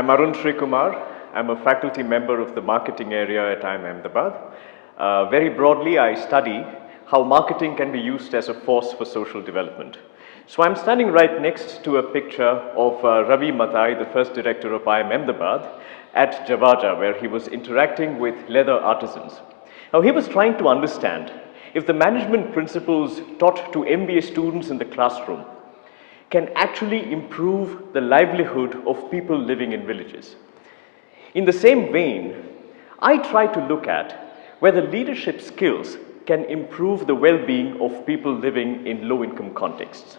I'm Arun Sreekumar. I'm a faculty member of the marketing area at IIMA Ahmedabad. Very broadly, I study how marketing can be used as a force for social development. So I'm standing right next to a picture of Ravi Matai, the first director of IIMA Ahmedabad, at Javaja, where he was interacting with leather artisans. Now, he was trying to understand if the management principles taught to MBA students in the classroom can actually improve the livelihood of people living in villages. In the same vein, I try to look at whether leadership skills can improve the well-being of people living in low-income contexts.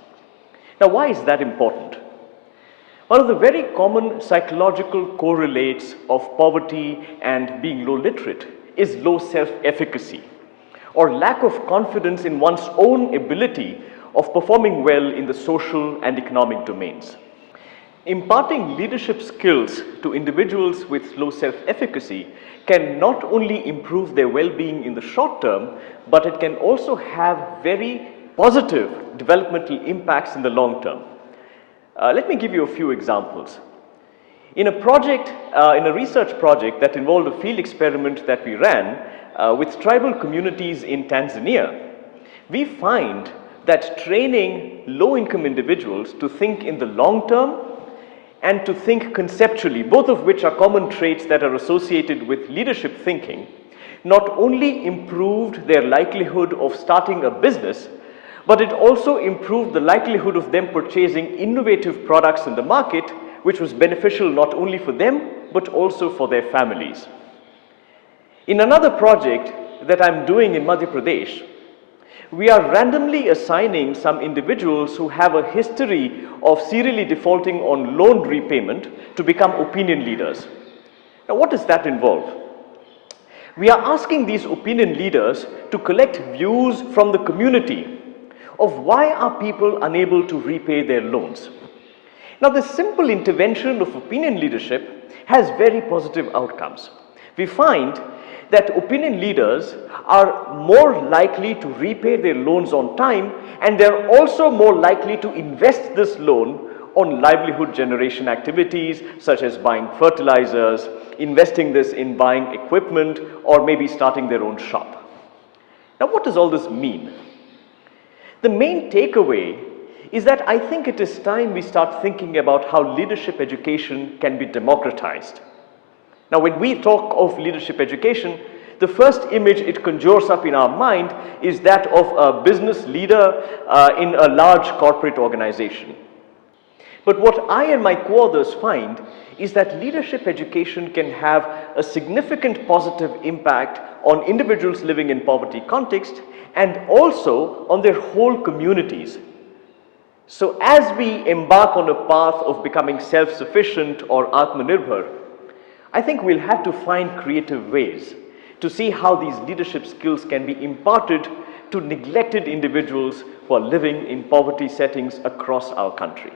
Now, why is that important? One of the very common psychological correlates of poverty and being low literate is low self-efficacy, or lack of confidence in one's own ability of performing well in the social and economic domains. Imparting leadership skills to individuals with low self-efficacy can not only improve their well-being in the short term, but it can also have very positive developmental impacts in the long term. Let me give you a few examples. In a research project that involved a field experiment that we ran with tribal communities in Tanzania, we find that training low-income individuals to think in the long term and to think conceptually, both of which are common traits that are associated with leadership thinking, not only improved their likelihood of starting a business, but it also improved the likelihood of them purchasing innovative products in the market, which was beneficial not only for them, but also for their families. In another project that I'm doing in Madhya Pradesh, we are randomly assigning some individuals who have a history of serially defaulting on loan repayment to become opinion leaders. Now, what does that involve? We are asking these opinion leaders to collect views from the community of why are people unable to repay their loans. Now, this simple intervention of opinion leadership has very positive outcomes. We find that opinion leaders are more likely to repay their loans on time, and they're also more likely to invest this loan on livelihood generation activities such as buying fertilizers, investing this in buying equipment, or maybe starting their own shop. Now, what does all this mean? The main takeaway is that I think it is time we start thinking about how leadership education can be democratized. Now, when we talk of leadership education, the first image it conjures up in our mind is that of a business leader in a large corporate organization. But what I and my co-authors find is that leadership education can have a significant positive impact on individuals living in poverty context and also on their whole communities. So as we embark on a path of becoming self-sufficient or Atmanirbhar, I think we'll have to find creative ways to see how these leadership skills can be imparted to neglected individuals who are living in poverty settings across our country.